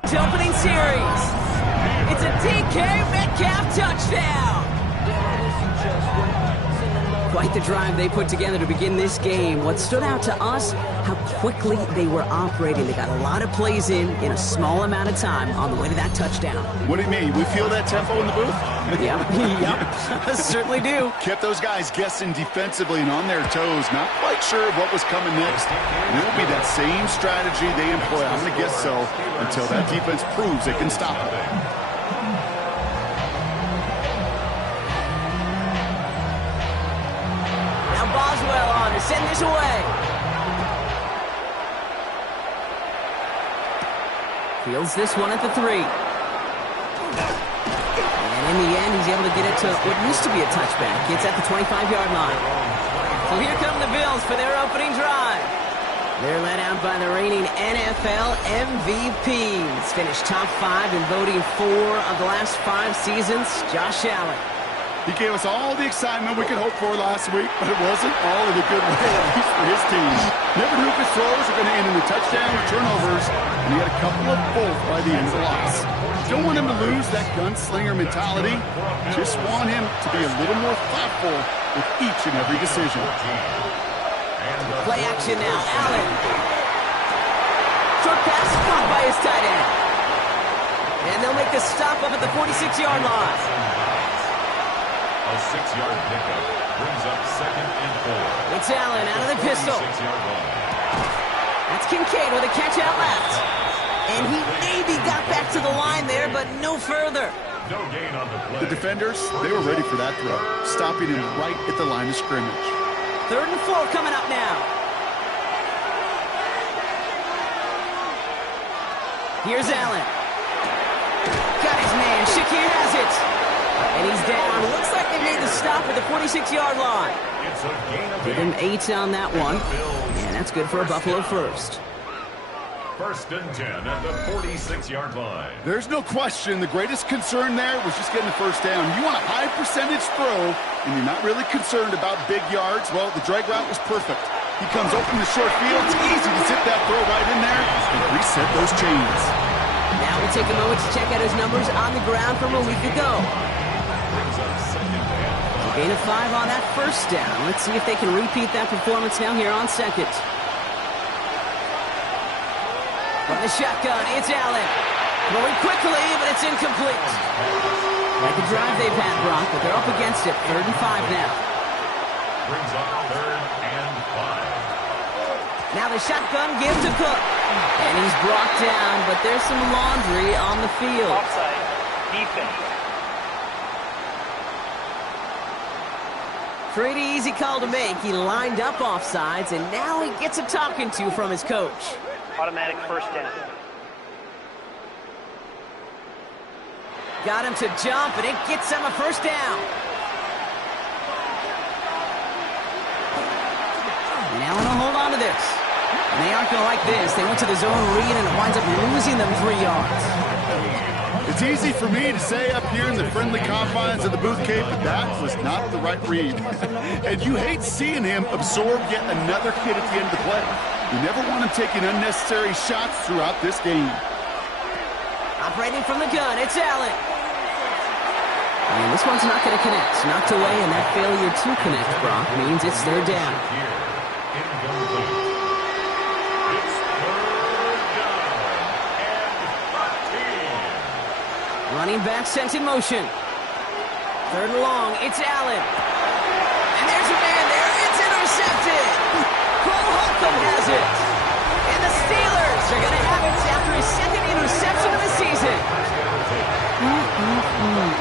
Opening series. It's a DK Metcalf touchdown. Quite the drive they put together to begin this game. What stood out to us, how quickly they were operating. They got a lot of plays in a small amount of time on the way to that touchdown. What do you mean? We feel that tempo in the booth? Yep. Certainly do. Kept those guys guessing defensively and on their toes, not quite sure of what was coming next. And it will be that same strategy they employ, I'm going to guess so, until that defense proves it can stop it. Boswell on to send this away. Fields this one at the 3. And in the end, he's able to get it to what used to be a touchback. It's at the 25-yard line. So here come the Bills for their opening drive. They're led out by the reigning NFL MVPs. Finished top 5 in voting 4 of the last 5 seasons, Josh Allen. He gave us all the excitement we could hope for last week, but it wasn't all in a good way, at least for his team. Never knew if his throws were going to end in a touchdown or turnovers, and he had a couple of both by the end of the loss. Don't want him to lose that gunslinger mentality. Just want him to be a little more thoughtful with each and every decision. Play action now, Allen. Short pass caught by his tight end. And they'll make the stop up at the 46-yard line. A 6-yard pickup brings up 2nd and 4. It's Allen out of the pistol. That's Kincaid with a catch out left. And he maybe got back to the line there, but no further. No gain on the play. The defenders, they were ready for that throw, stopping him right at the line of scrimmage. 3rd and 4 coming up now. Here's Allen. Got his man. Shakir has it. And he's down. Looks like they made the stop at the 46-yard line. Give him 8 on that one. And that's good for a Buffalo first. 1st and 10 at the 46-yard line. There's no question the greatest concern there was just getting the first down. You want a high percentage throw, and you're not really concerned about big yards. Well, the drag route was perfect. He comes open the short field. It's easy to zip that throw right in there and reset those chains. Now we'll take a moment to check out his numbers on the ground from a week ago. Gain of 5 on that first down. Let's see if they can repeat that performance now here on 2nd. From the shotgun, it's Allen. Throwing quickly, but it's incomplete. Like the drive they've had, Brock, but they're up against it. 3rd and 5 now. Brings up 3rd and 5. Now the shotgun gives to Cook. And he's brought down, but there's some laundry on the field. Offside. Defense. Pretty easy call to make. He lined up offsides, and now he gets a talking to from his coach. Automatic first down. Got him to jump, and it gets him a first down. And Allen will hold on to this. And they aren't going to like this. They went to the zone read, and it winds up losing them 3 yards. It's easy for me to say up here in the friendly confines of the Booth Cape, but that was not the right read. And you hate seeing him absorb yet another hit at the end of the play. You never want him taking unnecessary shots throughout this game. Operating from the gun, it's Allen. And this one's not going to connect. Knocked away, and that failure to connect, Brock, means it's 3rd down. Running back sent in motion. 3rd and long, it's Allen. And there's a man there, it's intercepted. Cole Holcomb has it. And the Steelers are going to have it after his 2nd interception of the season.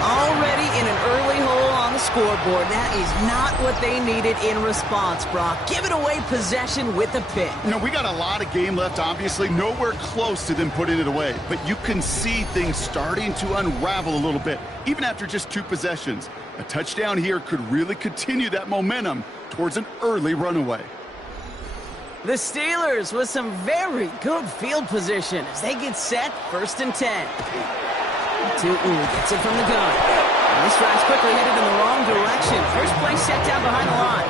Already in an early hole on the scoreboard. That is not what they needed in response, Brock. Giving away possession with a pick. You know, we got a lot of game left, obviously. Nowhere close to them putting it away. But you can see things starting to unravel a little bit, even after just 2 possessions. A touchdown here could really continue that momentum towards an early runaway. The Steelers with some very good field position as they get set, 1st and 10. Tootin gets it from the gun. And this drive's quickly headed in the wrong direction. First play set down behind the line.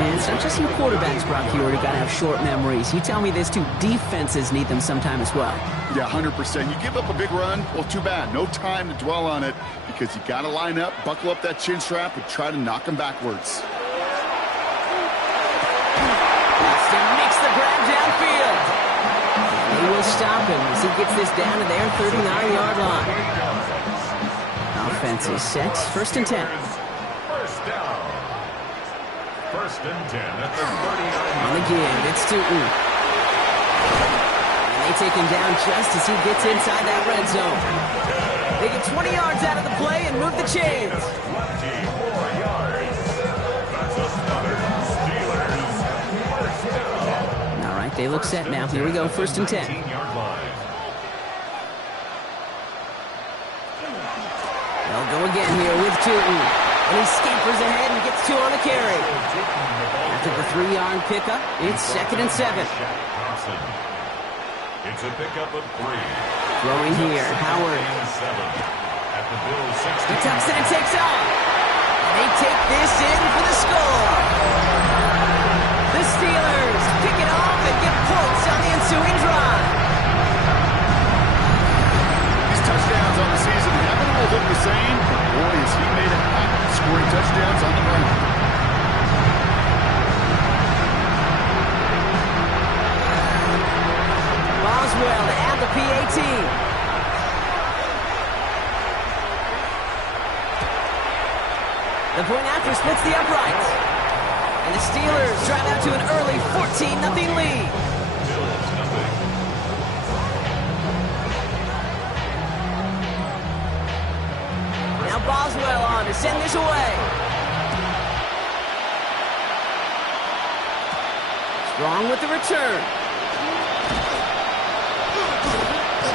And it's not just you quarterbacks, Brock, here who got to have short memories. You tell me this too, defenses need them sometime as well. Yeah, 100%. You give up a big run, well, too bad. No time to dwell on it because you got to line up, buckle up that chin strap, and try to knock them backwards. Austin makes the grab downfield. They will stop him as he gets this down to their 39-yard line. Offense is set. First and 10. First down. First and 10 at the 39. And again, it's Tootin. And they take him down just as he gets inside that red zone. They get 20 yards out of the play and move the chains. 24 yards. That's another Steelers. First down. All right, they look set now. Here we go, first and 10. 19-yard line. They'll go again here with Tootin. And he scampers ahead and gets 2 on the carry. After the 3-yard pickup, it's second and 7. It's a pickup of 3. Throwing here, Howard. At the Bills 60. He tucks it and takes off. And they take this in for the score. The Steelers pick it off and get points on the ensuing drive. These touchdowns on the season haven't all looked the same. Boy, has he made it happen, scoring touchdowns on the ground. Boswell to add the PAT. The point after splits the uprights. And the Steelers drive out to an early 14-0 lead. Now Boswell on to send this away. Strong with the return.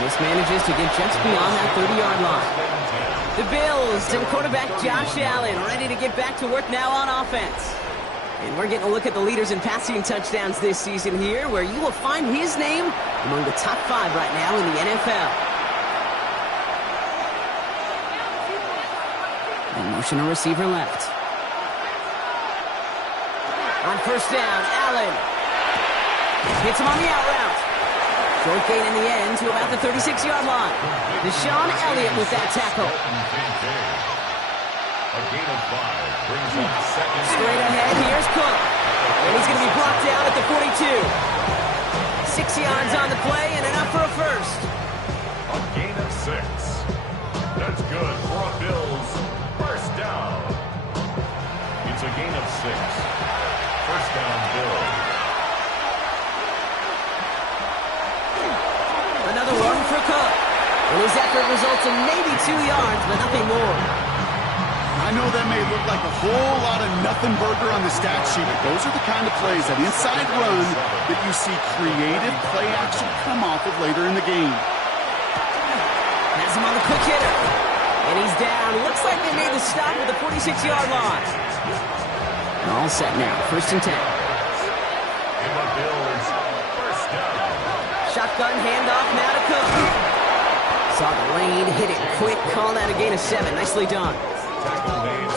This manages to get just beyond that 30-yard line. The Bills and quarterback Josh Allen ready to get back to work now on offense. And we're getting a look at the leaders in passing touchdowns this season here, where you will find his name among the top 5 right now in the NFL. And motion a receiver left. On first down, Allen hits him on the out route. Short gain in the end to about the 36-yard line. Deshaun Elliott with that tackle. A gain of 5 brings up second. Straight ahead, here's Cook. And he's going to be brought down at the 42. 6 yards on the play and enough for a first. A gain of 6. That's good for a Bills. First down. It's a gain of 6. First down, Bills. Another run for Cook. And his effort results in maybe 2 yards, but nothing more. I know that may look like a whole lot of nothing burger on the stat sheet, but those are the kind of plays, that inside run, that you see creative play action come off of later in the game. Has him on the quick hitter. And he's down. Looks like they made the stop at the 46-yard line. All set now. First and 10. In the Bills. First down. Shotgun handoff now to Cook. Saw the lane, hit it quick, call that a gain of 7. Nicely done.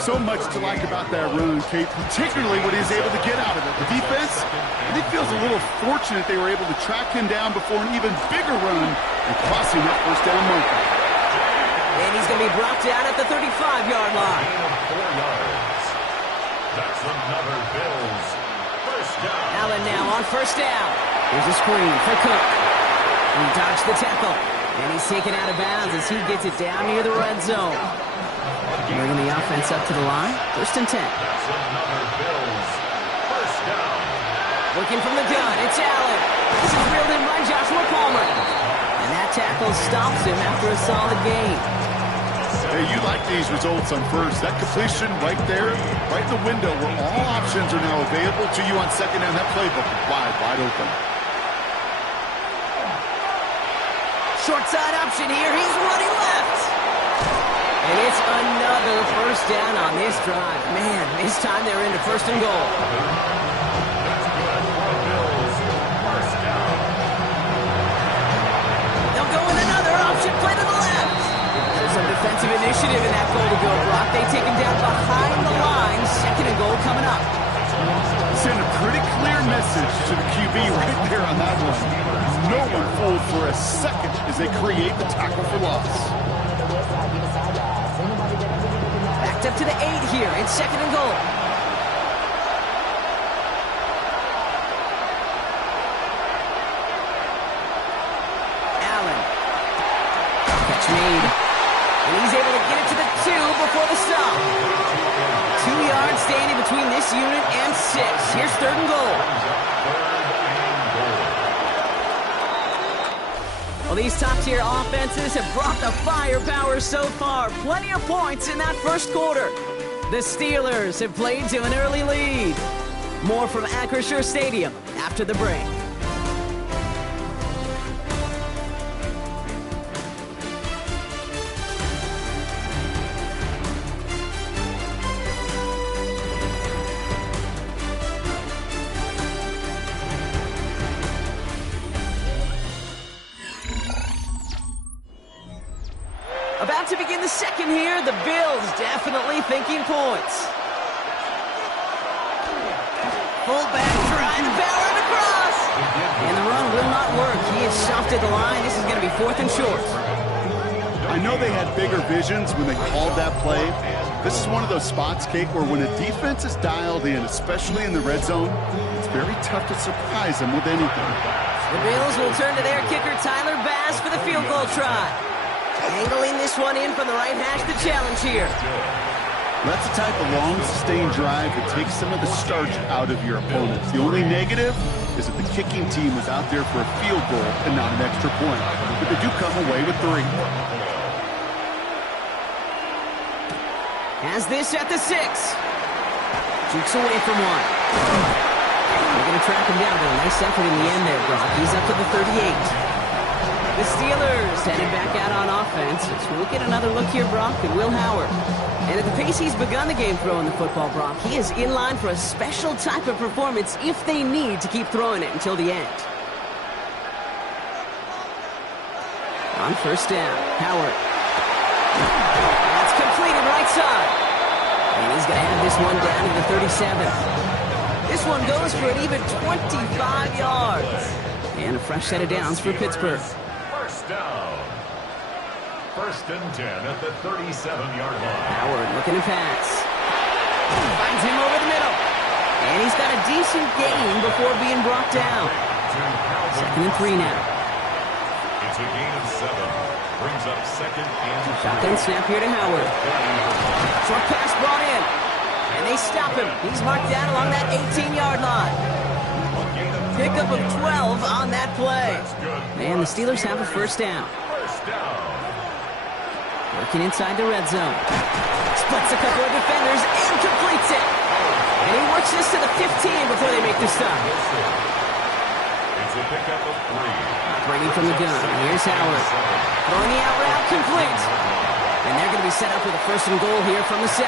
So much to like about that run, Kate, particularly what he's able to get out of it. The defense, I think, feels a little fortunate they were able to track him down before an even bigger run and crossing that first down marker. And he's going to be brought down at the 35-yard line. Gain of 4 yards. That's another Bills. First down. Allen now on first down. Here's a screen for Cook. He dodged the tackle. And he's taken out of bounds as he gets it down near the red zone. Bringing the offense up to the line. First and 10. That's another Bills. First down. Looking from the gun. It's Allen. This is reeled in by Joshua Palmer. And that tackle stops him after a solid gain. Hey, you like these results on first. That completion right there, right in the window where all options are now available to you on second down. That playbook wide open. Short side option here. He's running left. And it's another first down on this drive. Man, this time they're into first and goal. That's good for the Bills. First down. They'll go with another option play to the left. There's some defensive initiative in that goal to go, Brock. They take him down behind the line. Second and goal coming up. Send a pretty clear message to the QB right there on that one. No one fooled for a second as they create the tackle for loss. Backed up to the 8 here. It's 2nd and goal. Allen. Catch made. And he's able to get it to the 2 before the stop. 2 yards standing between this unit and 6. Here's 3rd and goal. Well, these top-tier offenses have brought the firepower so far. Plenty of points in that first quarter. The Steelers have played to an early lead. More from Acrisure Stadium after the break. About to begin the second here. The Bills definitely thinking points. Fullback trying to power it across. And the run will not work. He is shoved at the line. This is going to be 4th and short. I know they had bigger visions when they called that play. This is one of those spots, Kate, where when a defense is dialed in, especially in the red zone, it's very tough to surprise them with anything. The Bills will turn to their kicker, Tyler Bass, for the field goal try. Angling this one in from the right hash, the challenge here. That's the type of long, sustained drive that takes some of the starch out of your opponents. The only negative is that the kicking team was out there for a field goal and not an extra point. But they do come away with 3. Has this at the 6. Jukes away from 1. They're going to track him down, but a nice effort in the end there, Brock. He's up to the 38. The Steelers headed back out on offense. So we'll get another look here, Brock, at Will Howard. And at the pace he's begun the game throwing the football, Brock, he is in line for a special type of performance if they need to keep throwing it until the end. On first down, Howard. That's completed right side. And he's going to have this one down to the 37. This one goes for an even 25 yards. And a fresh set of downs for Pittsburgh. Down. 1st and 10 at the 37-yard line. Howard looking to pass. Finds him over the middle. And he's got a decent gain before being brought down. 2nd and 3 now. It's a gain of 7. Brings up 2nd and 3. Shotgun snap here to Howard. Short pass brought in. And they stop him. He's marked down along that 18-yard line. Pickup of 12 on that play. And the Steelers have a first down. Working inside the red zone. Splits a couple of defenders and completes it. And he works this to the 15 before they make the stop. It's a pickup of 3. Operating from the gun. Here's Howard. Throwing the out route complete. And they're going to be set up with a 1st and goal here from the 7.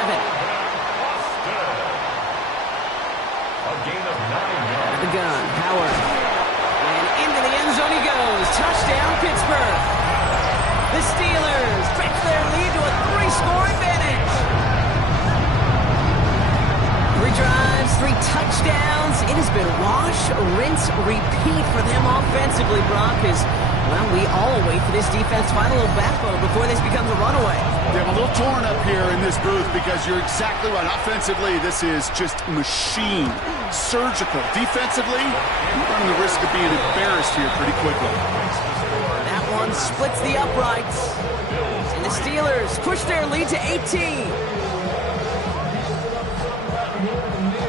A gain of 9 yards. The gun, Howard. And into the end zone he goes. Touchdown, Pittsburgh. The Steelers stretch their lead to a 3-score advantage. 3 drives, 3 touchdowns. It has been wash, rinse, repeat for them offensively, Brock, as, well, we all wait for this defense to find a little backbone before this becomes a runaway. They're a little torn up here in this booth because you're exactly right. Offensively, this is just machine, surgical. Defensively, you're running the risk of being embarrassed here pretty quickly. That one splits the uprights. And the Steelers push their lead to 18.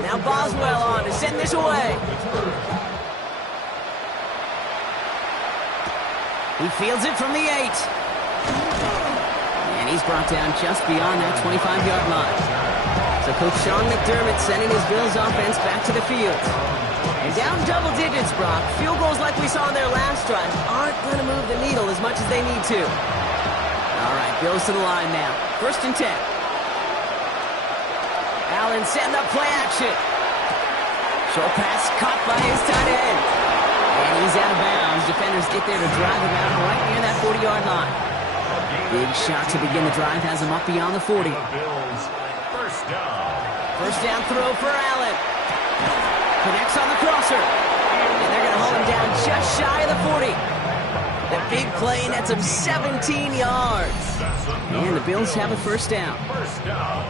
Now Boswell on to send this away. He fields it from the 8. And he's brought down just beyond that 25-yard line. So Coach Sean McDermott sending his Bills offense back to the field. And down double digits, Brock. Field goals like we saw in their last drive aren't going to move the needle as much as they need to. All right, Bills to the line now. 1st and 10. Allen setting up play action. Short pass caught by his tight end. And he's out of bounds. Defenders get there to drive him out right near that 40-yard line. Big shot to begin the drive has him up beyond the 40. Bills, 1st down. 1st down throw for Allen. Connects on the crosser. And they're going to haul him down just shy of the 40. The big play nets him 17 yards. And the Bills have a first down. First down.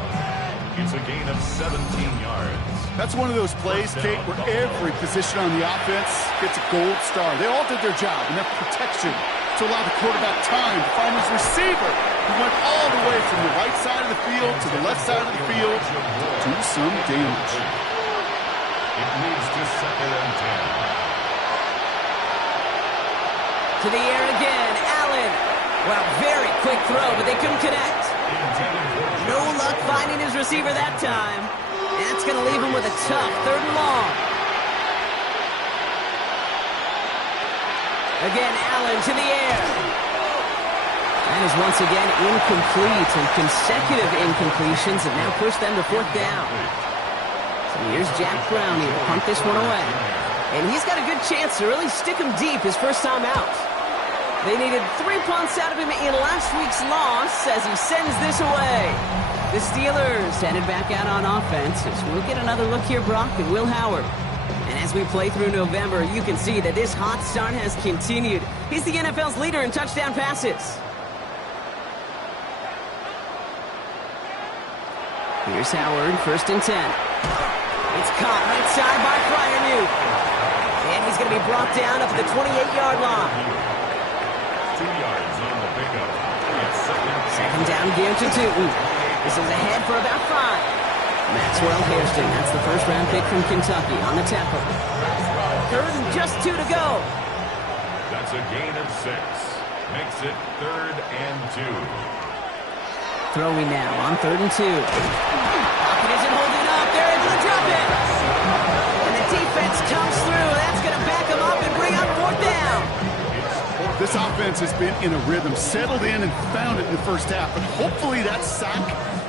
It's a gain of 17 yards. That's one of those plays, Kate, where every position on the offense gets a gold star. They all did their job, enough protection to allow the quarterback time to find his receiver, who went all the way from the right side of the field to the left side of the field to do some damage. It leads to 2nd and 10. To the air again, Allen. Wow, very quick throw, but they couldn't connect. No luck finding his receiver that time. That's going to leave him with a tough 3rd and long. Again, Allen to the air. That is once again incomplete, and consecutive incompletions have now pushed them to 4th down. So here's Jack Browning to punt this one away. And he's got a good chance to really stick him deep his first time out. They needed 3 punts out of him in last week's loss as he sends this away. The Steelers headed back out on offense as we'll get another look here, Brock, at Will Howard. And as we play through November, you can see that this hot start has continued. He's the NFL's leader in touchdown passes. Here's Howard, 1st and 10. It's caught right side by Freiermuth. And he's going to be brought down up at the 28-yard line. 2 yards on the pickup. Second down, give to Tootin. This is ahead for about 5. Maxwell Hairston, that's the 1st-round pick from Kentucky on the tackle. 3rd and just 2 to go. That's a gain of 6. Makes it 3rd and 2. Throwing now on 3rd and 2. Pocket isn't holding up. They're able to drop it. And the defense comes through. That's going to back them up and bring up 4th down. This offense has been in a rhythm, settled in and found it in the first half. But hopefully that sack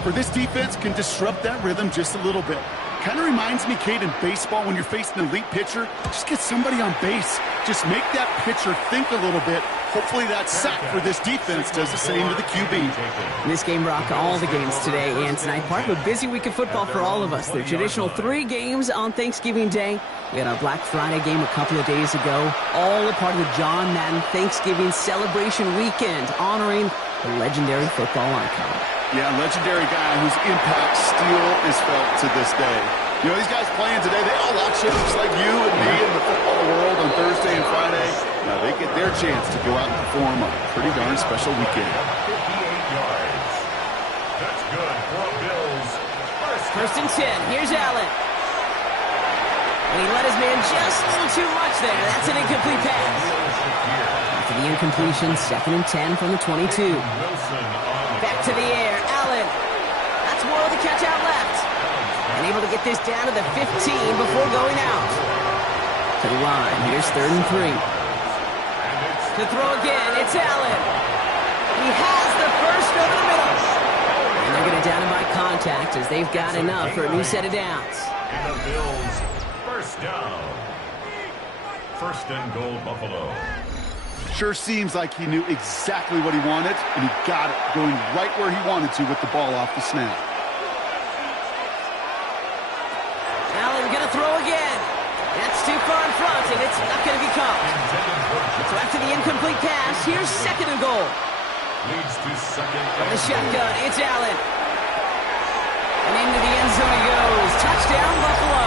for this defense can disrupt that rhythm just a little bit. Kind of reminds me, Kate, in baseball, when you're facing an elite pitcher, just get somebody on base. Just make that pitcher think a little bit. Hopefully that sack for this defense does the same to the QB. This game rocked all the games today and tonight. Part of a busy week of football for all of us. The traditional 3 games on Thanksgiving Day. We had our Black Friday game a couple of days ago. All a part of the John Madden Thanksgiving celebration weekend, honoring the legendary football icon. Yeah, legendary guy whose impact still is felt to this day. You know, these guys playing today, they all watch it just like you and me in the football world on Thursday and Friday. Now they get their chance to go out and perform a pretty darn special weekend. 58 yards. That's good for Bills. 1st and 10. Here's Allen. And he let his man just a little too much there. That's an incomplete pass. After the incompletion, 2nd and 10 from the 22. Back to the air. Allen. That's more of the catch out left. And able to get this down to the 15 before going out. To the line. Here's 3rd and 3. To throw again. It's Allen. He has the first over the middle. And they're going to down him by contact as they've got enough for a new set of downs. And the Bills, 1st down. 1st and goal, Buffalo. Sure seems like he knew exactly what he wanted, and he got it, going right where he wanted to with the ball off the snap. Allen going to throw again. That's too far in front, and it's not going to be caught. So after the incomplete pass, here's 2nd and goal. Leads to 2nd From and the shotgun, it's Allen. And into the end zone he goes. Touchdown, Buffalo.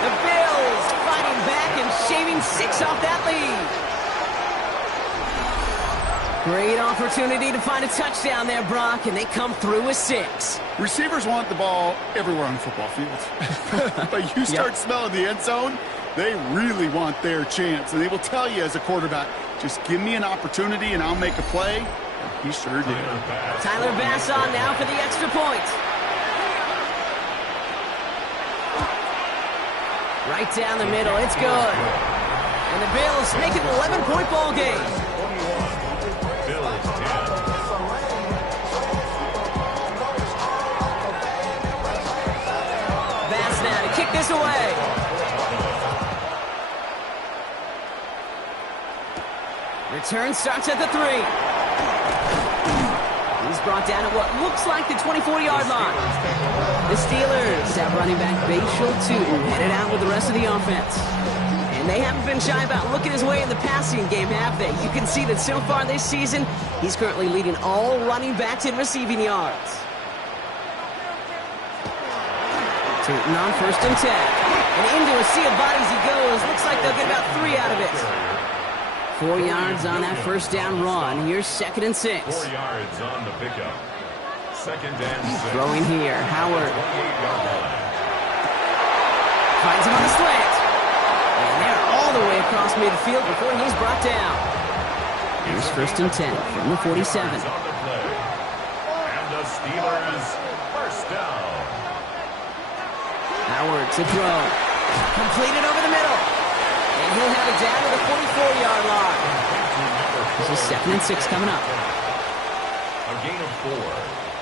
The Bills fighting back and shaving 6 off that lead. Great opportunity to find a touchdown there, Brock, and they come through with 6. Receivers want the ball everywhere on the football field. But you start smelling the end zone, they really want their chance. And they will tell you as a quarterback, just give me an opportunity and I'll make a play. And he sure did. Tyler Bass on now for the extra point. Right down the middle, it's good. And the Bills make it an 11-point ball game. Kick this away. Return starts at the 3. He's brought down at what looks like the 24-yard line. The Steelers have running back Bashal Tootin headed out with the rest of the offense. And they haven't been shy about looking his way in the passing game, have they? You can see that so far this season, he's currently leading all running backs in receiving yards. Tootin on 1st and 10. And into a sea of bodies he goes. Looks like they'll get about 3 out of it. 4 yards on that first down run. Here's 2nd and 6. 4 yards on the pickup. 2nd and 6. Throwing here, Howard. Finds him on the slant. And they're all the way across midfield before he's brought down. Here's 1st and 10 from the 47. And the Steelers first down. Howard to throw. Completed over the middle. And he'll have it down to the 44-yard line. This is 2nd and 6 coming up. A gain of 4.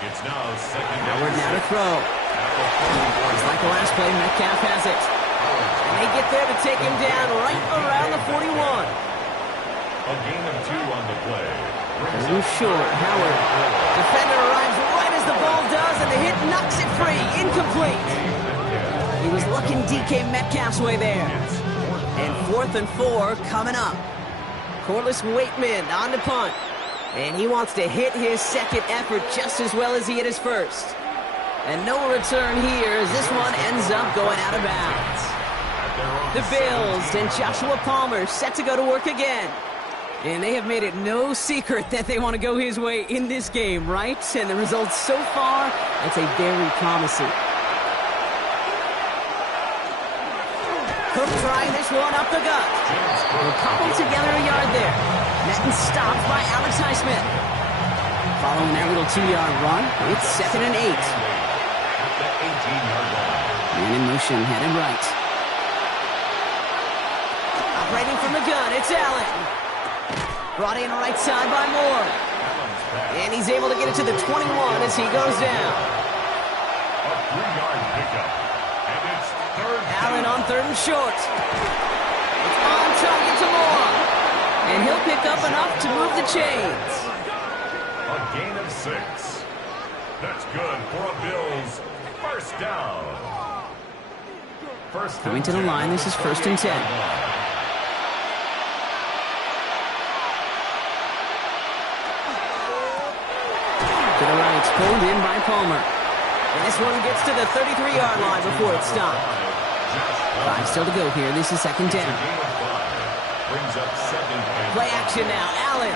It's now 2nd and 6. Howard now to throw. Just like the last play, Metcalf has it. And they get there to take him down right around the 41. A gain of 2 on the play. Too short, Howard. Defender arrives right as the ball does, and the hit knocks it free. Incomplete. He was looking DK Metcalf's way there. And 4th and 4 coming up. Corliss Waitman on to punt. And he wants to hit his second effort just as well as he hit his first. And no return here as this one ends up going out of bounds. The Bills and Joshua Palmer set to go to work again. And they have made it no secret that they want to go his way in this game, right? And the results so far, I'd say very promising. Cook trying this one up the gut. They'll couple together a yard there. Madden stopped by Alex Highsmith. Following that little 2-yard run, it's 2nd and 8. Man in motion, headed right. Operating from the gun, it's Allen. Brought in right side by Moore. And he's able to get it to the 21 as he goes down. A 3-yard pickup. And it's 3rd. Allen on 3rd and short. It's on target to Moore. And he'll pick up enough to move the chains. A gain of 6. That's good for a Bills first down. Coming to the line, this is 1st and 10. To the right, it's pulled in by Palmer. And this one gets to the 33-yard line before it's stopped. 5 still to go here. This is 2nd down. Play action now. Allen.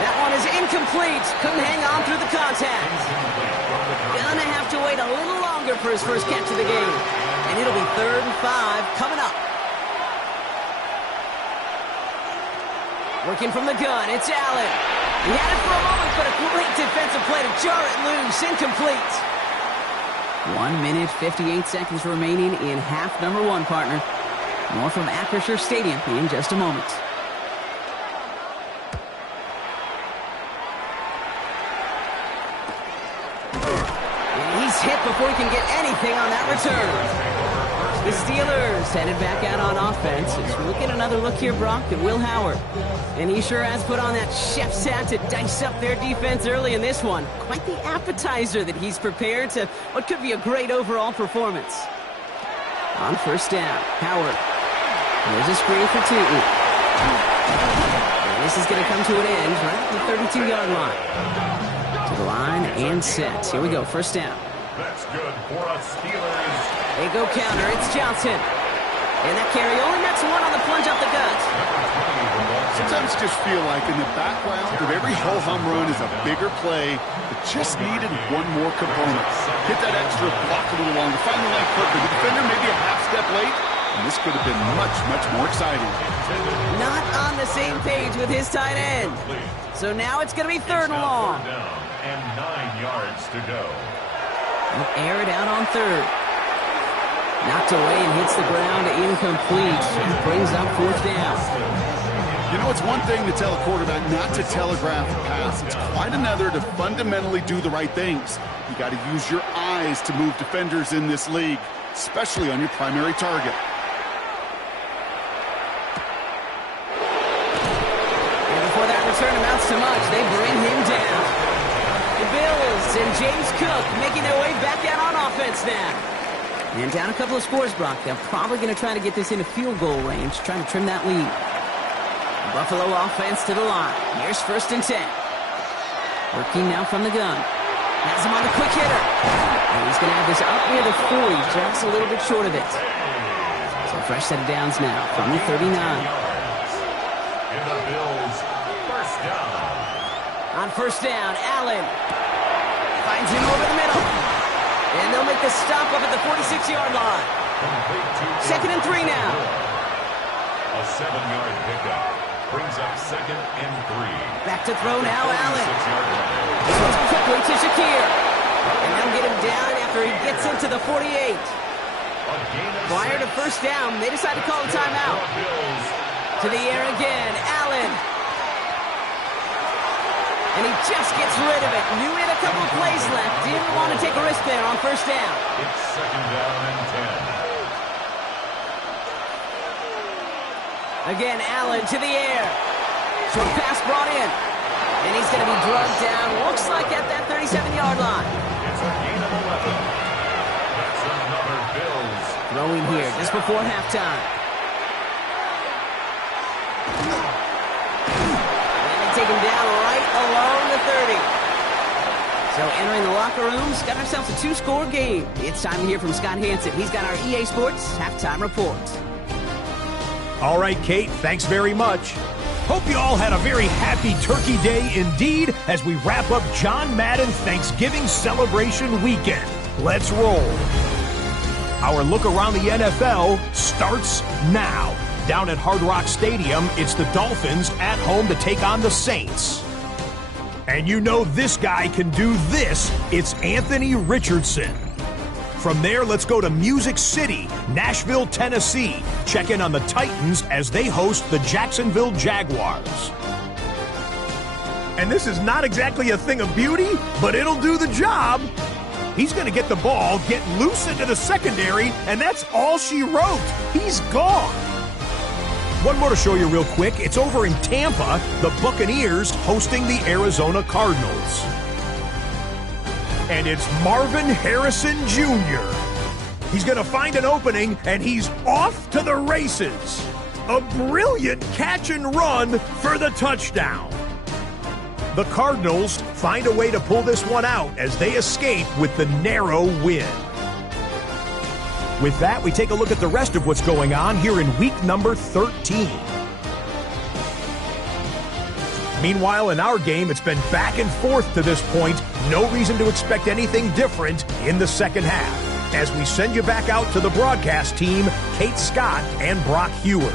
That one is incomplete. Couldn't hang on through the contact. Gonna have to wait a little longer for his first catch of the game. And it'll be 3rd and 5 coming up. Working from the gun, it's Allen. He had it for a moment, but a great defensive play to jar it loose. Incomplete. 1 minute, 58 seconds remaining in half number 1, partner. More from Acrisure Stadium in just a moment. And he's hit before he can get anything on that return. The Steelers headed back out on offense. As we get another look here, Brock, at Will Howard. And he sure has put on that chef's hat to dice up their defense early in this one. Quite the appetizer that he's prepared to what could be a great overall performance. On 1st down, Howard. There's a screen for Tootin. And this is going to come to an end right at the 32-yard line. To the line and set. Here we go, 1st down. That's good for us Steelers. They go counter. It's Johnson. And that carry only nets one on the plunge up the gut. Sometimes just feel like in the background of every ho-hum run is a bigger play that just needed one more component. Hit that extra block a little longer. Find the line quicker. The defender maybe a half step late, and this could have been much, much more exciting. Not on the same page with his tight end. So now it's going to be 3rd and long. And 9 yards to go. He'll air it out on 3rd. Knocked away and hits the ground, incomplete. That brings up 4th down. You know, it's one thing to tell a quarterback not to telegraph a pass. It's quite another to fundamentally do the right things. You got to use your eyes to move defenders in this league, especially on your primary target. And before that return amounts to much, they bring him down. The Bills and James Cook making their way back out on offense now. And down a couple of scores, Brock. They're probably going to try to get this into field goal range, trying to trim that lead. Buffalo offense to the line. Here's 1st and 10. Working now from the gun. Has him on the quick hitter. And he's going to have this up near the 40, just a little bit short of it. So fresh set of downs now from the 39. And the Bills, 1st down. On 1st down, Allen finds him over the middle. And they'll make the stop up at the 46-yard line. 2nd and 3 now. A 7-yard pickup brings up 2nd and 3. Back to throw now, Allen. 46-yard line. This one's quickly to Shakir. And they'll get him down after he gets into the 48. Prior to 1st down, they decide to call a timeout. To the air again, Allen. And he just gets rid of it. Knew he had a couple of plays left. Didn't want to take a risk there on 1st down. It's 2nd down and 10. Again, Allen to the air. Short pass brought in. And he's going to be drugged down. Looks like at that 37-yard line. It's a gain of 11. That's another Bills. Throwing here just before halftime. And they take him down right along the 30. So entering the locker rooms, got ourselves a 2-score game. It's time to hear from Scott Hansen. He's got our EA Sports halftime report. All right, Kate, thanks very much. Hope you all had a very happy Turkey Day indeed as we wrap up John Madden Thanksgiving celebration weekend. Let's roll. Our look around the NFL starts now. Down at Hard Rock Stadium, it's the Dolphins at home to take on the Saints. And you know this guy can do this. It's Anthony Richardson. From there, let's go to Music City, Nashville, Tennessee. Check in on the Titans as they host the Jacksonville Jaguars. And this is not exactly a thing of beauty, but it'll do the job. He's going to get the ball, get loose into the secondary, and that's all she wrote. He's gone. One more to show you real quick. It's over in Tampa, the Buccaneers hosting the Arizona Cardinals. And it's Marvin Harrison Jr. He's going to find an opening, and he's off to the races. A brilliant catch and run for the touchdown. The Cardinals find a way to pull this one out as they escape with the narrow win. With that, we take a look at the rest of what's going on here in week number 13. Meanwhile, in our game, it's been back and forth to this point. No reason to expect anything different in the second half. As we send you back out to the broadcast team, Kate Scott and Brock Heward.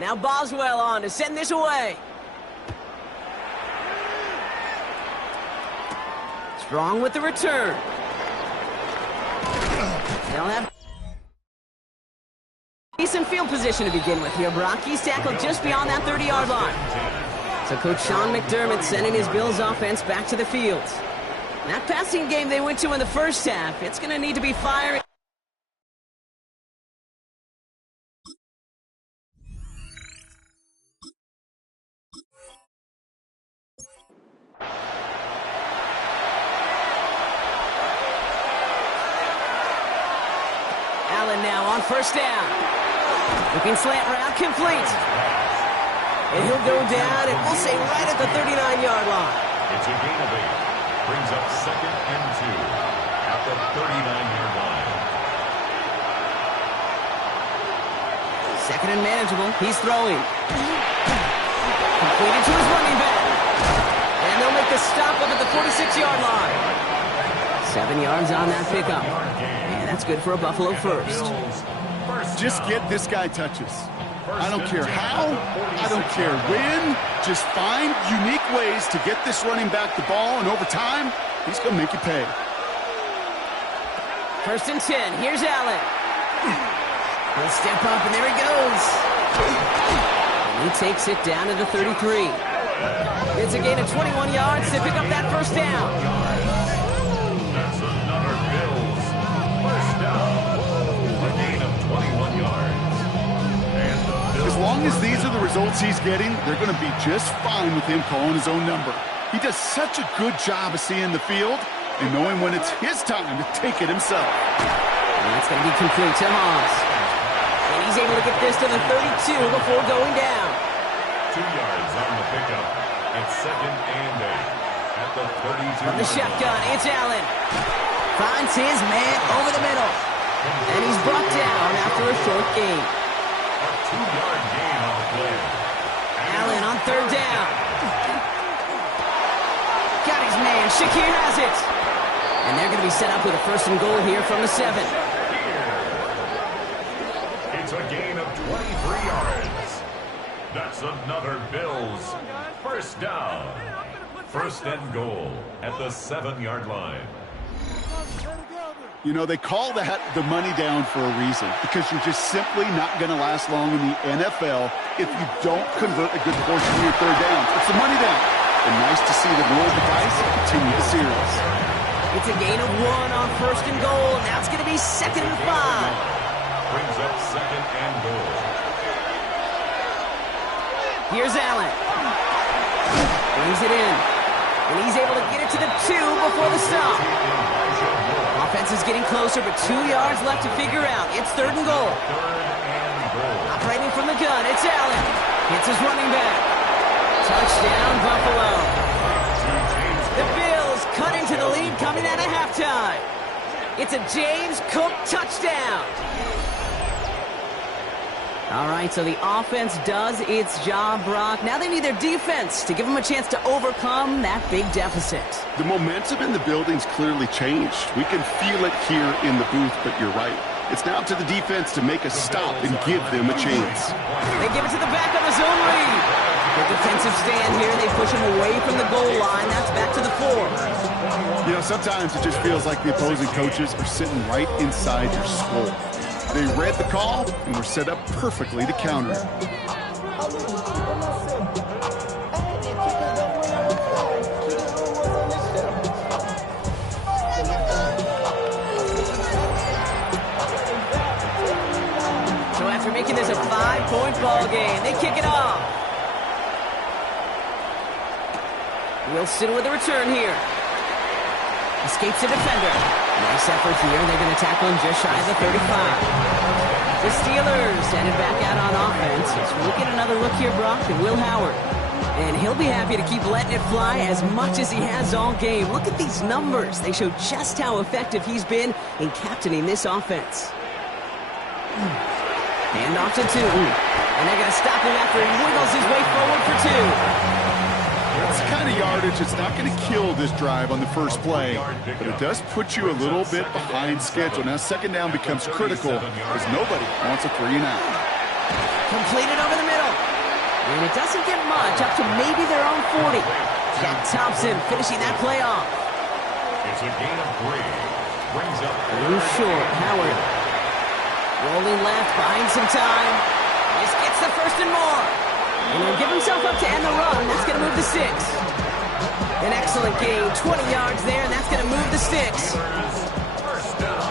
Now Boswell on to send this away. Strong with the return. They'll have decent field position to begin with here, Brock. He's tackled just beyond that 30-yard line. So Coach Sean McDermott sending his Bills offense back to the field. That passing game they went to in the first half, it's going to need to be firing. Allen now on first down. Looking slant route, complete. And he'll go down, and we'll say right at the 39-yard line. It's a gain of 8. Brings up 2nd and 2 at the 39-yard line. 2nd and manageable. He's throwing. Completed to his running back. And they'll make the stop up at the 46-yard line. 7 yards on that pickup. And that's good for a Buffalo first. Just get this guy touches. I don't care how, I don't care when. Just find unique ways to get this running back the ball, and over time, he's going to make you pay. 1st and 10. Here's Allen. He'll step up, and there he goes. And he takes it down to the 33. It's a gain of 21 yards to pick up that first down. That's another Bills first down. A gain of 21 yards. As long as these are the results he's getting, they're going to be just fine with him calling his own number. He does such a good job of seeing the field and knowing when it's his time to take it himself. And that's going to be complete to Haas. And he's able to get this to the 32 before going down. 2 yards on the pickup. It's 2nd and 8 at the 32. From the shotgun, it's Allen. Finds his man over the middle. And he's brought down after a short gain. A 2-yard gain on the play. Allen on 3rd down. Got his man. Shakir has it. And they're going to be set up with a 1st and goal here from the 7. It's a gain of 23 yards. That's another Bills first down. 1st and goal at the 7-yard line. You know, they call that the money down for a reason, because you're just simply not going to last long in the NFL if you don't convert a good portion of your 3rd down. It's the money down. And nice to see the roll of the dice continue the series. It's a gain of 1 on 1st and goal. Now it's going to be 2nd and 5. Brings up 2nd and goal. Here's Allen. Brings it in. And he's able to get it to the 2 before the stop. Offense is getting closer, but 2 yards left to figure out. It's 3rd and goal. Operating from the gun, it's Allen. Hits his running back. Touchdown, Buffalo. The Bills cutting to the lead coming out of halftime. It's a James Cook touchdown. All right, so the offense does its job, Brock. Now they need their defense to give them a chance to overcome that big deficit. The momentum in the building's clearly changed. We can feel it here in the booth, but you're right. It's now to the defense to make a stop and give them a chance. They give it to the back of the zone read. Good defensive stand here. They push him away from the goal line. That's back to the 4. You know, sometimes it just feels like the opposing coaches are sitting right inside your skull. They read the call and were set up perfectly to counter it. So after making this a 5-point ball game, they kick it off. Wilson with a return here. Escapes the defender. Nice effort here. They're going to tackle him just shy of the 35. The Steelers headed back out on offense. So we'll get another look here, Brock, at Will Howard. And he'll be happy to keep letting it fly as much as he has all game. Look at these numbers. They show just how effective he's been in captaining this offense. Hand off to 2. And they're going to stop him after he wiggles his way forward for 2. That's the kind of yardage it's not going to kill this drive on the first play, but it does put you a little bit behind schedule. Now 2nd down becomes critical because nobody wants a 3 and out. Completed over the middle. And it doesn't get much, up to maybe their own 40. Jack Thompson finishing that play off. It's a gain of 3. Brings up A little short, Howard. Rolling left, buying some time. Just gets the first and more. And he'll give himself up to end the run. That's going to move the 6. An excellent gain, 20 yards there, and that's going to move the 6. first down.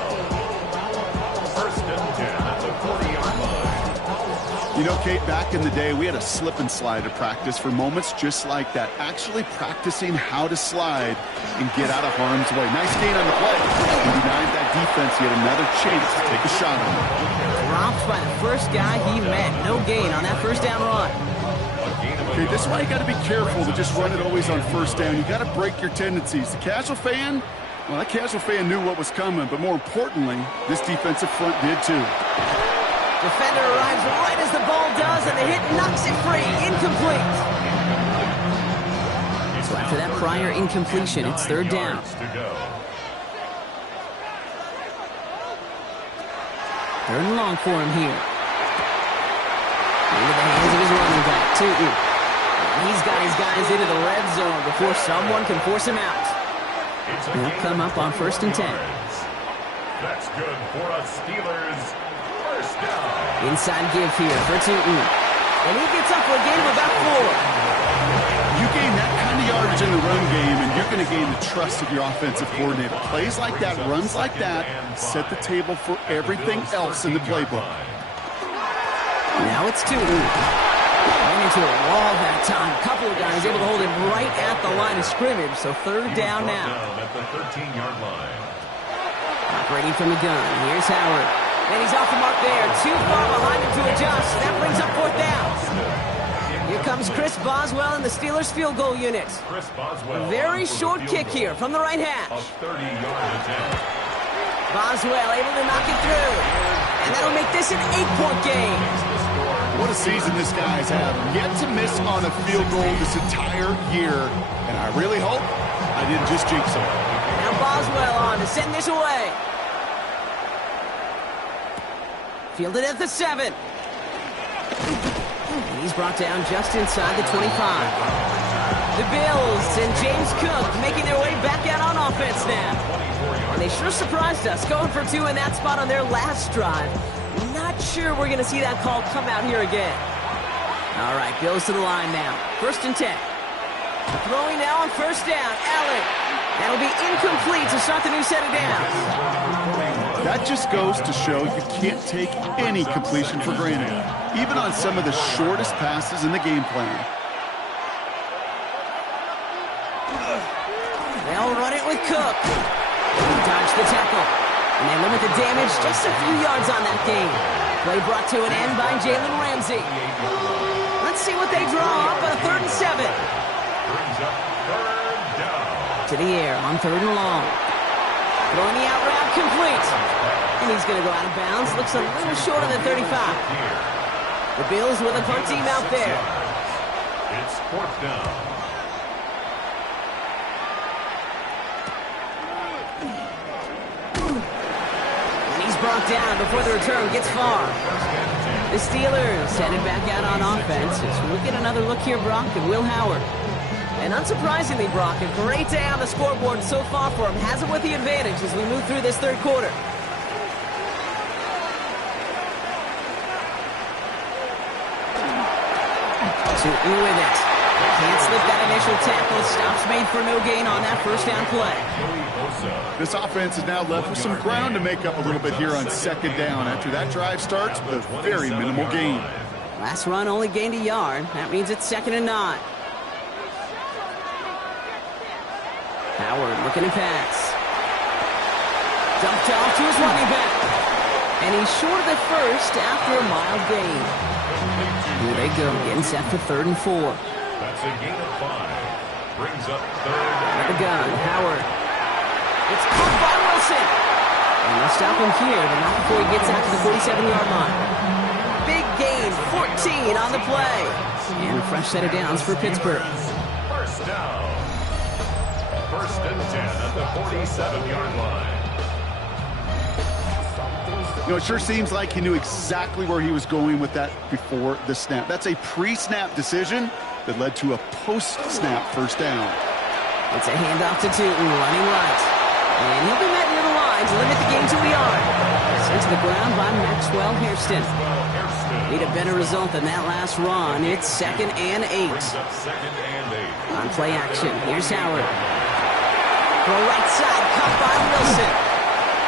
First and 10 at the 40-yard line. You know, Kate, back in the day, we had a slip and slide at practice for moments just like that. Actually practicing how to slide and get out of harm's way. Nice gain on the play. And denied that defense yet another chance to take a shot on him. Dropped by the first guy he met. No gain on that first down run. Okay, this is why you got to be careful to just run it always on first down. You got to break your tendencies. The casual fan, well, that casual fan knew what was coming, but more importantly, this defensive front did too. Defender arrives right as the ball does, and the hit knocks it free. Incomplete. So after that prior incompletion, it's third down. Third and long for him here. Into the hands of his running back, too. He's got his guys into the red zone before someone can force him out. They'll come up on first and 10. That's good for us Steelers. First down. Inside give here for Tootin. And he gets up for a gain of about 4. You gain that kind of yardage in the run game, and you're going to gain the trust of your offensive coordinator. Plays like that, runs like that, set the table for everything else in the playbook. Now it's Tootin. Ran into a wall that time. A couple of guys able to hold him right at the line of scrimmage, so third down now. At the 13-yard line. Operating from the gun. Here's Howard. And he's off the mark there. Too far behind him to adjust. That brings up fourth down. Here comes Chris Boswell in the Steelers field goal unit. Chris Boswell. Very short kick here from the right A hash. 30-yard attempt. Boswell able to knock it through. And that'll make this an 8-point game. What a season this guy's had. Yet to miss on a field goal this entire year. And I really hope I didn't just jinx him. Now Boswell on to send this away. Fielded at the 7. And he's brought down just inside the 25. The Bills and James Cook making their way back out on offense now. And they sure surprised us, going for 2 in that spot on their last drive. Not sure we're going to see that call come out here again. All right, Bills to the line now. First and 10. Throwing now on first down. Allen. That'll be incomplete to start the new set of downs. That just goes to show you can't take any completion for granted, even on some of the shortest passes in the game plan. They'll run it with Cook. He dodged the tackle. And they limit the damage just a few yards on that game. Play brought to an end by Jalen Ramsey. Let's see what they draw up on a 3rd and 7. Brings up third down. To the air on 3rd and long. Throwing the out route complete. And he's going to go out of bounds. Looks a little short of the 35. The Bills with a punt team out there. It's 4th down. Brought down before the return gets far. The Steelers headed back out on offense as we'll get another look here, Brock, and Will Howard. And unsurprisingly, Brock, a great day on the scoreboard so far for him. Has it with the advantage as we move through this third quarter. Tootin with it. Can't slip that initial tackle. Stops made for no gain on that first down play. This offense is now left with some ground to make up a little bit here on 2nd down after that drive starts with a very minimal gain. Last run only gained a yard. That means it's 2nd and 9. Howard looking to pass. Dumped off to his running back. And he's short of the first after a mild gain. Here they go, getting set for 3rd and 4. That's a gain of 5. Brings up 3rd. At the gun, Howard. It's caught by Wilson. And they'll stop him here, but not before he gets out to the 47-yard line. Big gain, 14 on the play. And a fresh set of downs for Pittsburgh. First down. 1st and 10 at the 47-yard line. You know, it sure seems like he knew exactly where he was going with that before the snap. That's a pre-snap decision that led to a post-snap first down. It's a handoff to Tootin, running right. And he'll be met near the line to limit the gain to a yard. Sent to the ground by Maxwell Hairston. Need a better result than that last run. It's 2nd and 8. On play action, here's Howard. Throw right side, caught by Wilson.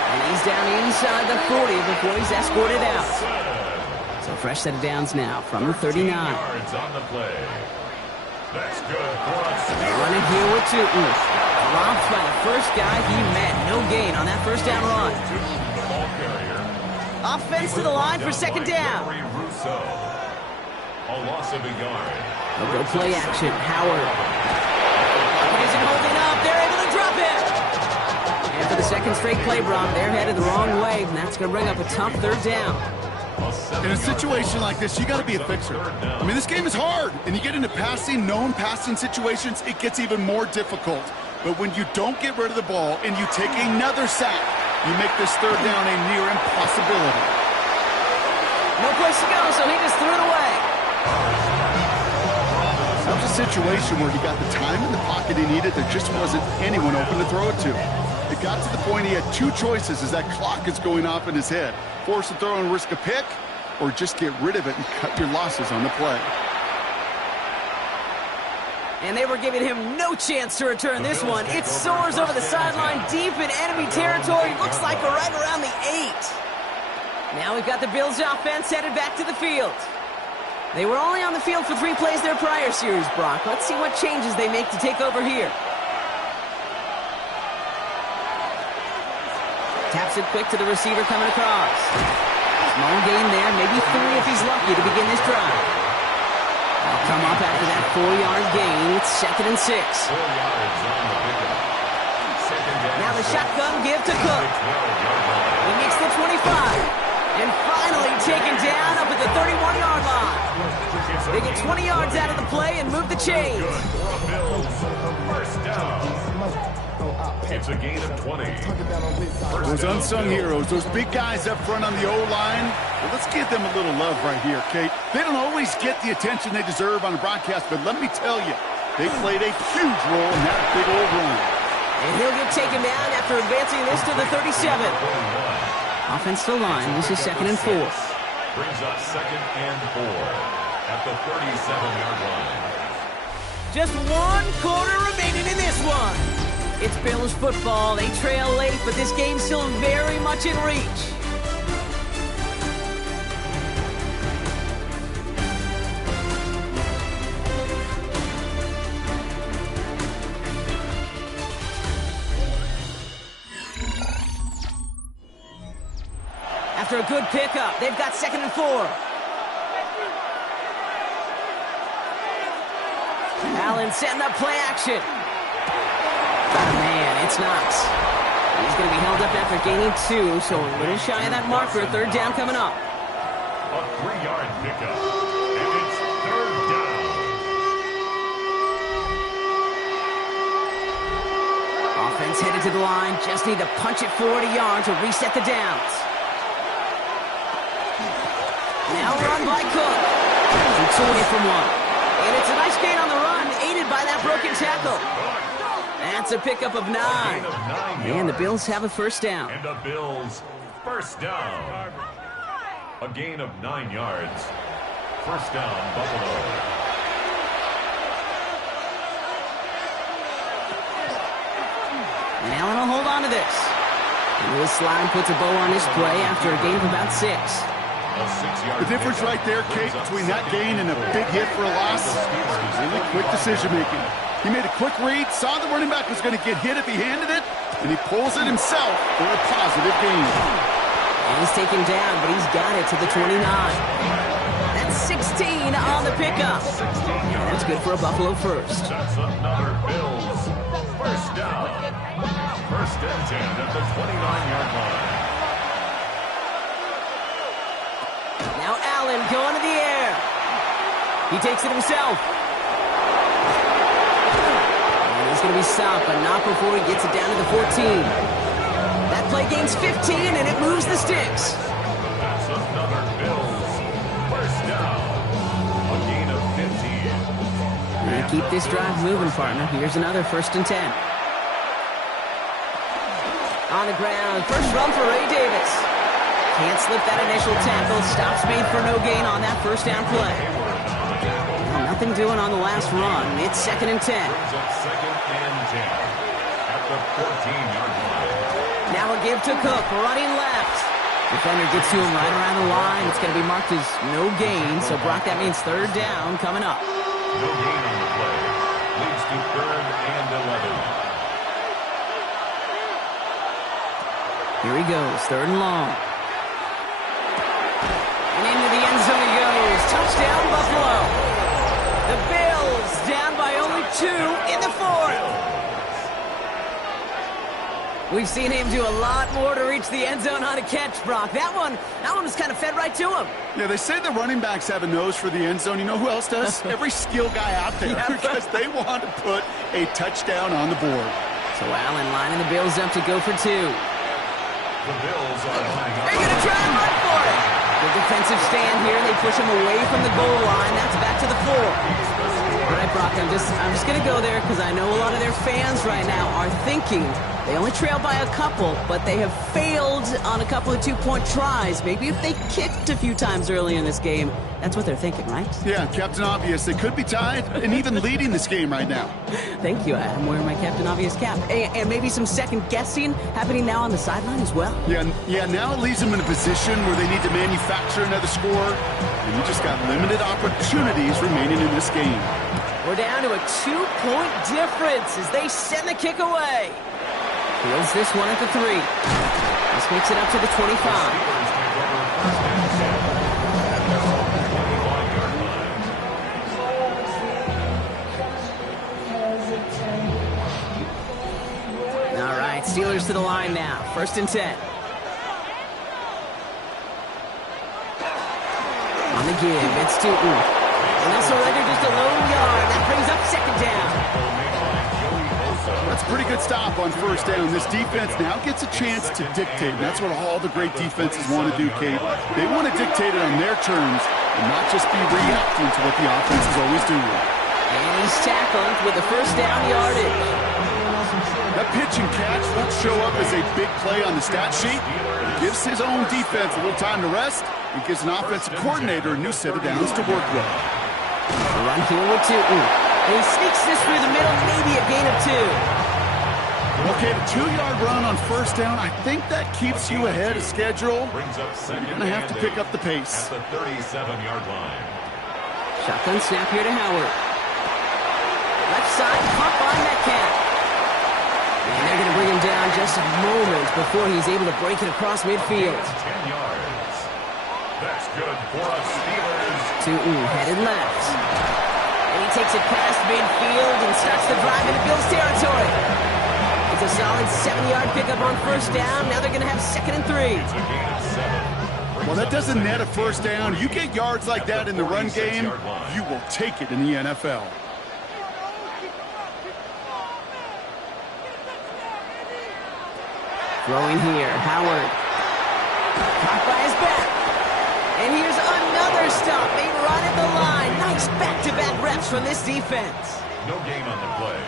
And he's down inside the 40 before he's escorted out. So fresh set of downs now from the 39. That's good. Running here with Tootin. Dropped by the first guy he met. No gain on that first down run. Offense to the line for 2nd down. A loss of a yard. They'll go play action. Howard. He isn't holding up. They're able to drop it. And for the second straight play, Brock, they're headed the wrong way, and that's going to bring up a tough 3rd down. In a situation like this, you got to be a fixer. I mean, this game is hard, and you get into known passing situations, it gets even more difficult. But when you don't get rid of the ball and you take another sack, you make this 3rd down a near impossibility. No place to go, so he just threw it away. That was a situation where he got the time in the pocket he needed. There just wasn't anyone open to throw it to. It got to the point he had 2 choices as that clock is going off in his head. Force a throw and risk a pick, or just get rid of it and cut your losses on the play. And they were giving him no chance to return this one. It soars over the sideline deep in enemy territory. Looks like we're right around the 8. Now we've got the Bills offense headed back to the field. They were only on the field for 3 plays their prior series, Brock. Let's see what changes they make to take over here. Taps it quick to the receiver coming across. Small gain there, maybe 3 if he's lucky to begin this drive. They'll come up after that 4-yard gain. It's 2nd and 6. 4 yards on the pickup. Now the shotgun give to Cook. He makes the 25. And finally taken down up at the 31-yard line. They get 20 yards out of the play and move the chains. First down. It's a gain of 20. Those unsung heroes, those big guys up front on the O-line, well, let's give them a little love right here, Kate. They don't always get the attention they deserve on the broadcast, but let me tell you, they played a huge role in that big old run. And he'll get taken down after advancing this to the 37. Offense to line. This is 2nd and 4. Brings up 2nd and 4 at the 37-yard line. Just 1 quarter remaining in this one. It's Bills football. They trail late, but this game's still very much in reach. After a good pickup, they've got 2nd and 4. Allen setting up play action. Man, it's Knox. He's going to be held up after gaining 2, so a little shy of that marker. 3rd down coming up. A 3-yard pickup, and it's 3rd down. Offense headed to the line. Just need to punch it 40 yards to reset the downs. Now run by Cook. He's 2 away from 1. And it's a nice gain on the run, aided by that broken tackle. That's a pickup of 9. And the Bills have a first down. And the Bills first down. A gain of 9 yards. First down, Buffalo. And Allen will hold on to this. And Lewis Slime puts a bow on this play after a gain of about 6. The difference right there, Kate, between that gain and a big hit for a loss is really quick decision-making. He made a quick read, saw the running back was going to get hit if he handed it, and he pulls it himself for a positive gain. And he's taken down, but he's got it to the 29. That's 16 on the pickup. And that's good for a Buffalo first. That's another Bills first down. First and 10 at the 29-yard line. Now Allen going to the air. He takes it himself. And he's going to be stopped, but not before he gets it down to the 14. That play gains 15, and it moves the sticks. keep this drive moving, partner. Here's another 1st and 10. On the ground, first run for Ray Davis. Can't slip that initial tackle. Stops made for no gain on that 1st down play. Well, nothing doing on the last run. It's 2nd and 10. Second and 10 at the 14-yard line. Now a give to Cook, running left. Defender gets to him right around the line. It's going to be marked as no gain. So, Brock, that means 3rd down coming up. No gain on the play. Leads to 3rd and 11. Here he goes, 3rd and long. And into the end zone he goes. Touchdown, Buffalo. The Bills down by only 2 in the 4th. We've seen him do a lot more to reach the end zone on a catch, Brock. That one was kind of fed right to him. Yeah, they say the running backs have a nose for the end zone. You know who else does? Every skill guy out there, because they want to put a touchdown on the board. So Allen lining the Bills up to go for 2. The Bills are They're going to try and run for it. The defensive stand here. They push him away from the goal line. That's back to the 4. All right, Brock, I'm just going to go there because I know a lot of their fans right now are thinking they only trail by a couple, but they have failed on a couple of 2-point tries. Maybe if they kicked a few times early in this game, that's what they're thinking, right? Yeah, Captain Obvious. They could be tied and even leading this game right now. Thank you. I'm wearing my Captain Obvious cap. And maybe some second guessing happening now on the sideline as well. Yeah, now it leaves them in a position where they need to manufacture another score, and you just got limited opportunities remaining in this game. We're down to a 2-point difference as they send the kick away. Fields this one at the 3. This makes it up to the 25. Steelers to the line now. 1st and 10. On the give, it's Stoughton. And they'll surrender just a low yard. That brings up 2nd down. That's a pretty good stop on 1st down. This defense now gets a chance to dictate. And that's what all the great defenses want to do, Kate. They want to dictate it on their terms and not just be reacting to what the offense is always doing. And he's tackled with the 1st down yardage. That pitch and catch won't show up as a big play on the stat sheet. It gives his own defense a little time to rest and gives an offensive coordinator a new set of downs to work with. The run here with Tootin. And he sneaks this through the middle, maybe a gain of 2. Okay, the 2-yard run on 1st down, I think that keeps you ahead of schedule. You're going to have to pick up the pace. At the 37-yard line. Shotgun snap here to Howard. Left side, pump by Metcalf. And they're going to bring him down just a moment before he's able to break it across midfield. 10 yards. That's good for us Steelers. Tootin headed left. And he takes it past midfield and starts the drive into Bills territory. It's a solid 7-yard pickup on 1st down. Now they're going to have 2nd and 3. It's a gain of 7. Well, that doesn't net a 1st down. You get yards like that in the run game, you will take it in the NFL. Throwing here, Howard. Caught by his back. And here's another stop. They run at the line. Nice back-to-back reps from this defense. No gain on the play.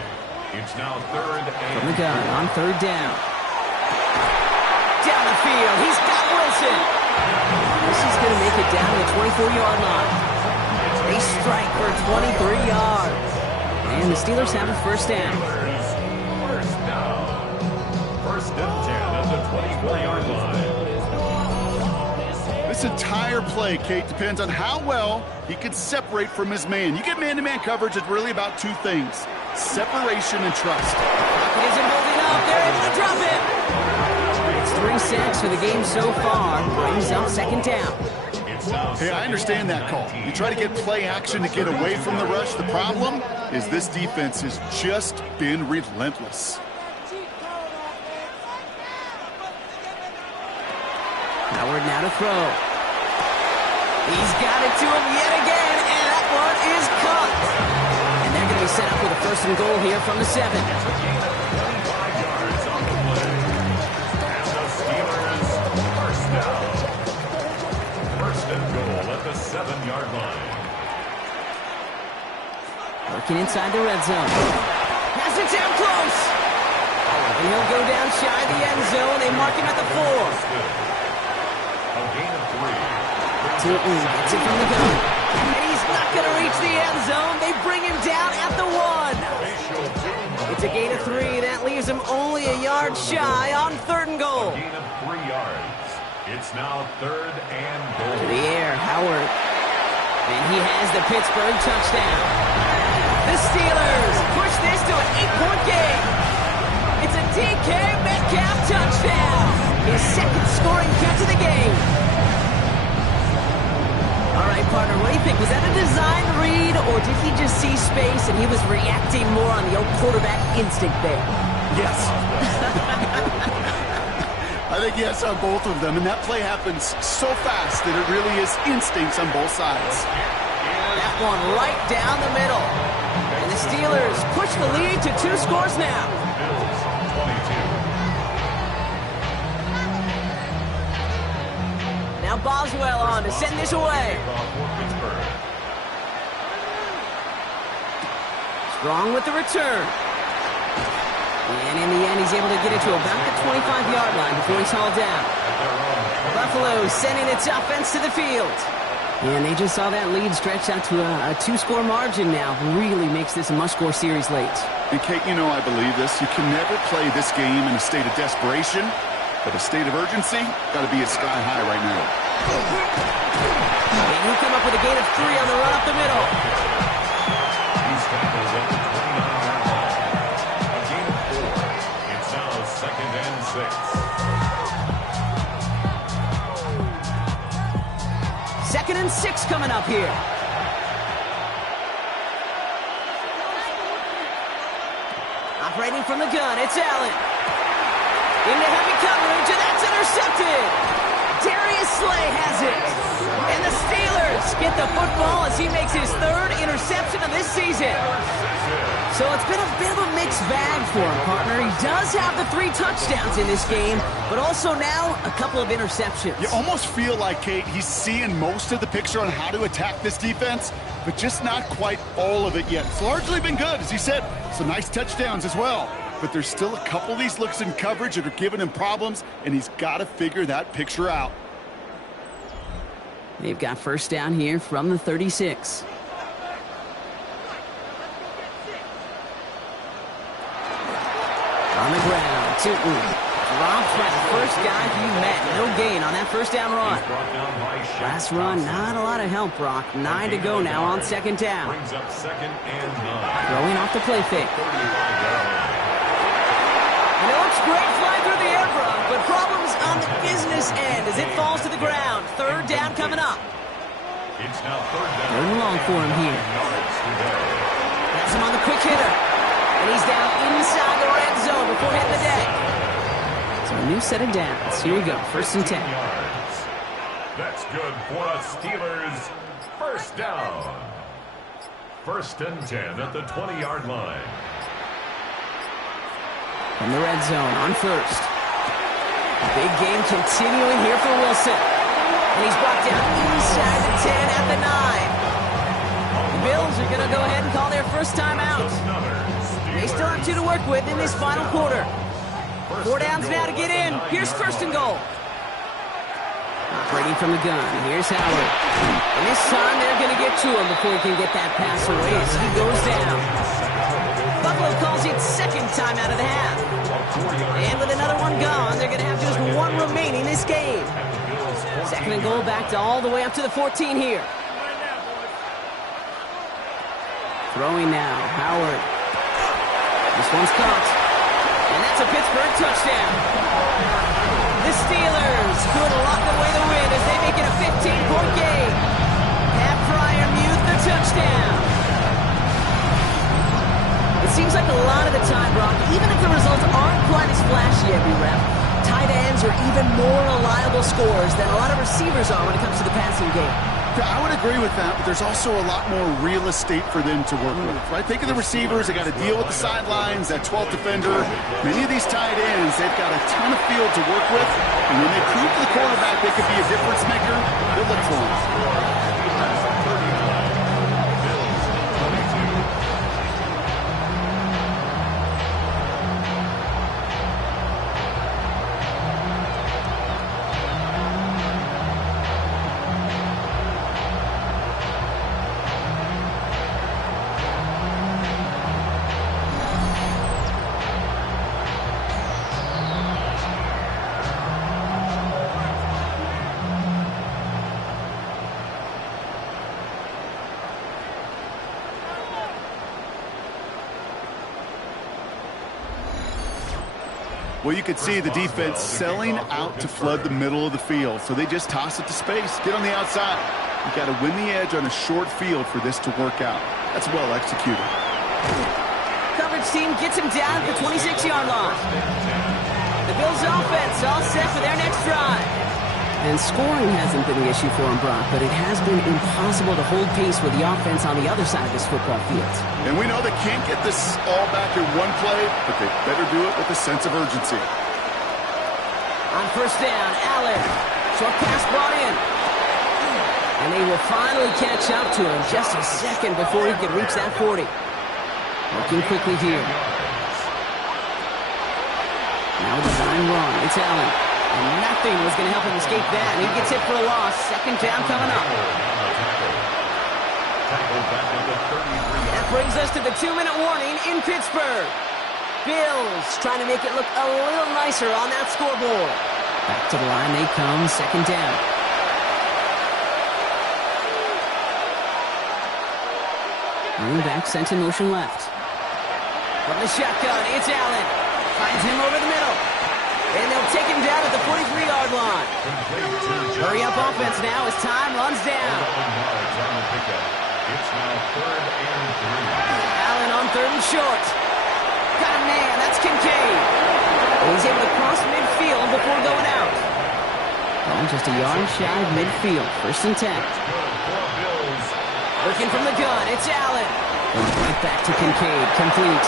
It's now 3rd and from the gun on 3rd down. Down the field. He's got Wilson. This is going to make it down to the 24-yard line. They strike for 23 yards. And the Steelers have a 1st down. 1st down. 1st and 10 at the 24-yard line. This entire play, Kate, depends on how well he can separate from his man. You get man-to-man coverage, it's really about 2 things: separation and trust. He isn't holding up. They're able to drop it. It's 3 sacks for the game so far. Brings up 2nd down. Hey, I understand that call. You try to get play action to get away from the rush. The problem is this defense has just been relentless. Howard now to throw. He's got it to him yet again, and that one is caught. And they're going to be set up with a 1st and goal here from the 7. 25 yards on the play. And the Steelers 1st down. 1st and goal at the 7-yard line. Working inside the red zone. Has it down close. And he'll go down shy of the end zone. They mark him at the 4. A gain of 3. Tilton gets it from the gun. And he's not going to reach the end zone. They bring him down at the 1. It's a gain of 3. That leaves him only a yard shy on 3rd and goal. A gain of 3 yards. It's now 3rd and goal. To the air, Howard. And he has the Pittsburgh touchdown. The Steelers push this to an 8-point game. It's a DK Metcalf touchdown. His 2nd scoring catch of the game. All right, partner, what do you think? Was that a design read, or did he just see space and he was reacting more on the old quarterback instinct there? Yes. I think yes on both of them, and that play happens so fast that it really is instincts on both sides. That one right down the middle. And the Steelers push the lead to 2 scores now. Bills 22. Now Boswell on to send this away. Strong with the return. And in the end, he's able to get it to about the 25-yard line before he's hauled down. Buffalo sending its offense to the field. And they just saw that lead stretch out to a 2-score margin now. Really makes this a must-score series late. And Kate, you know I believe this. You can never play this game in a state of desperation, but a state of urgency got to be at sky high right now. And he'll come up with a gain of 3 on the run up the middle. These tackles at the 29-yard line. A gain of 4. It's now 2nd and 6. 2nd and 6 coming up here. Operating from the gun, it's Allen. Into heavy coverage, and that's intercepted. Darius Slay has it. And the Steelers get the football as he makes his 3rd interception of this season. So it's been a bit of a mixed bag for him, partner. He does have the 3 touchdowns in this game, but also now a couple of interceptions. You almost feel like, Kate, he's seeing most of the picture on how to attack this defense, but just not quite all of it yet. It's largely been good, as he said. Some nice touchdowns as well. But there's still a couple of these looks in coverage that are giving him problems, and he's got to figure that picture out. They've got 1st down here from the 36. On the ground, Tilton drops by the first guy he met. No gain on that 1st down run. Last run, not a lot of help, Brock. 9 to go now on 2nd down. Brings up 2nd and 9. Throwing off the play fake. And it looks great flying through the air, Brock, but problems on the business end as it falls to the ground. 3rd down coming up. It's now 3rd down. Going long for him here. Has him on the quick hitter. And he's down inside the red zone before hitting the deck. So a new set of downs. Here we go, 1st and 10. That's good for the Steelers. 1st down. 1st and 10 at the 20-yard line. From the red zone on 1st. Big game continuing here for Wilson. And he's brought down inside the 10 at the 9. The Bills are going to go ahead and call their 1st timeout. They still have 2 to work with in this final quarter. 4 downs now to get in. Here's 1st and goal. Operating from the gun. Here's Howard. And this time they're going to get to him before he can get that pass away as he goes down. Buffalo calls it 2nd timeout of the half. And with another one gone, they're going to have just 1 remaining this game. 2nd and goal back to all the way up to the 14 here. Throwing now, Howard. This one's caught. And that's a Pittsburgh touchdown. The Steelers could lock away the win as they make it a 15-point game. Pat Fryermuth the touchdown. It seems like a lot of the time, Brock, even if the results aren't quite as flashy every rep, tight ends are even more reliable scorers than a lot of receivers are when it comes to the passing game. I would agree with that, but there's also a lot more real estate for them to work with, right? Think of the receivers. They got to deal with the sidelines, that 12th defender. Many of these tight ends, they've got a ton of field to work with, and when they prove to the quarterback they could be a difference maker, they'll look for him. Well, you could see the defense selling out to flood the middle of the field, so they just toss it to space. Get on the outside. You got to win the edge on a short field for this to work out. That's well executed. Coverage team gets him down at the 26-yard line. The Bills offense all set for their next drive. And scoring hasn't been the issue for him, Brock, but it has been impossible to hold pace with the offense on the other side of this football field. And we know they can't get this all back in one play, but they better do it with a sense of urgency. On first down, Allen. Short pass brought in. And they will finally catch up to him just a second before he can reach that 40. Working quickly here. Now the design run. It's Allen. And nothing was going to help him escape that. And he gets hit for a loss. Second down coming up. That brings us to the 2-minute warning in Pittsburgh. Bills trying to make it look a little nicer on that scoreboard. Back to the line they come. Second down. Running back sent in motion left. From the shotgun, it's Allen. Finds him over the middle. And they'll take him down at the 43-yard line. Hurry up offense now as time runs down. It's now 3rd and 3. Allen on 3rd and short. Got a man, that's Kincaid. He's able to cross midfield before going out. Oh, just a yard shy of midfield. 1st and 10. Looking from the gun, it's Allen. And right back to Kincaid, complete.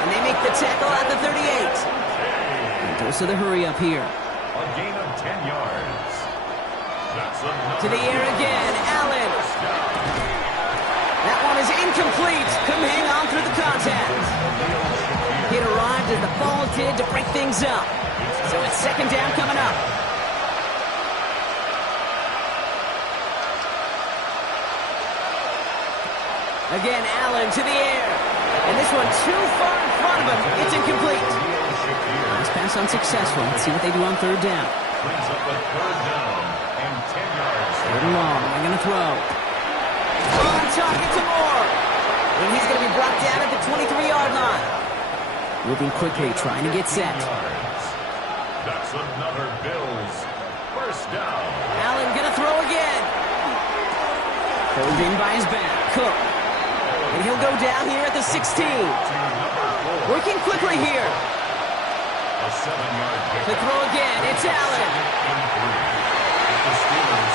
And they make the tackle at the 38. Goes to the hurry up here. A gain of 10 yards. To the air again, Allen. That one is incomplete. Couldn't hang on through the contact. It arrived as the ball did to break things up. So it's second down coming up. Again, Allen to the air. And this one too far in front of him. It's incomplete. Last pass unsuccessful. Let's see what they do on 3rd down. Brings up a 3rd down and 10 yards. 3rd and long. They're going to throw. On target to Moore. And he's going to be brought down at the 23-yard line. Moving quickly, trying to get set. That's another Bills 1st down. Allen going to throw again. Pulled in by his back. Cook. And he'll go down here at the 16. Working quickly here. A 7-yard pick. To throw again, it's Allen.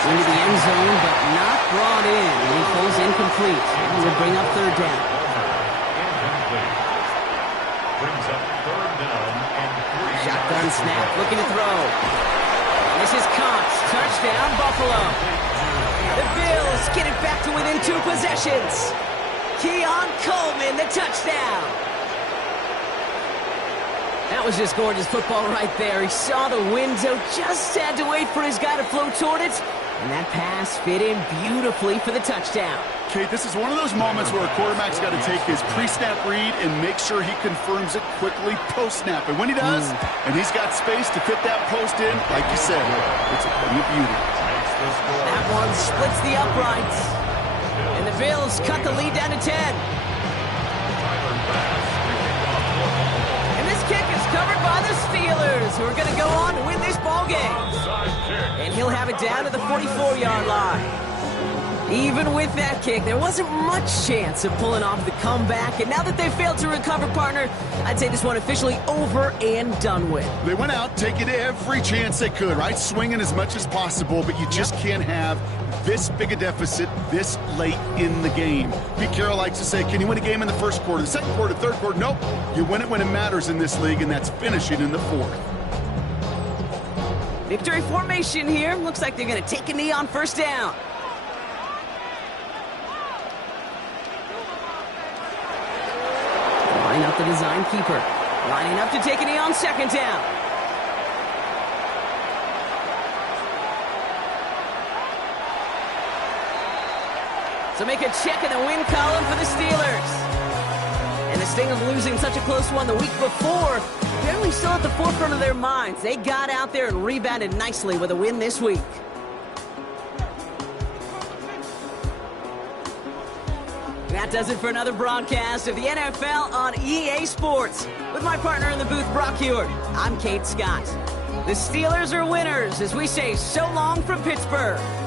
Into the end zone, but not brought in. And he falls incomplete. And will bring up 3rd down. Incomplete. Brings up 3rd down and 3. Shotgun snap, looking to throw. And this is Cox. Touchdown, Buffalo. The Bills get it back to within 2 possessions. Keon Coleman, the touchdown. That was just gorgeous football right there. He saw the window, just had to wait for his guy to flow toward it, and that pass fit in beautifully for the touchdown. Kate, this is one of those moments where a quarterback's got to take his pre-snap read and make sure he confirms it quickly post-snap. And when he does, and he's got space to fit that post in, like you said, it's a thing of beauty. That one splits the uprights. And the Bills cut the lead down to 10. And this kick is covered by the Steelers, who are going to go on to win this ball game. And he'll have it down to the 44-yard line. Even with that kick, there wasn't much chance of pulling off the comeback. And now that they failed to recover, partner, I'd say this one officially over and done with. They went out taking every chance they could, right? Swinging as much as possible, but you just can't have this big a deficit this late in the game. Pete Carroll likes to say, can you win a game in the first quarter, the second quarter, third quarter? Nope. You win it when it matters in this league, and that's finishing in the fourth. Victory formation here. Looks like they're going to take a knee on first down. Line up the design keeper. Lining up to take a knee on second down. So make a check in the win column for the Steelers. And the sting of losing such a close one the week before, apparently still at the forefront of their minds. They got out there and rebounded nicely with a win this week. That does it for another broadcast of the NFL on EA Sports. With my partner in the booth, Brock Hewitt, I'm Kate Scott. The Steelers are winners as we say so long from Pittsburgh.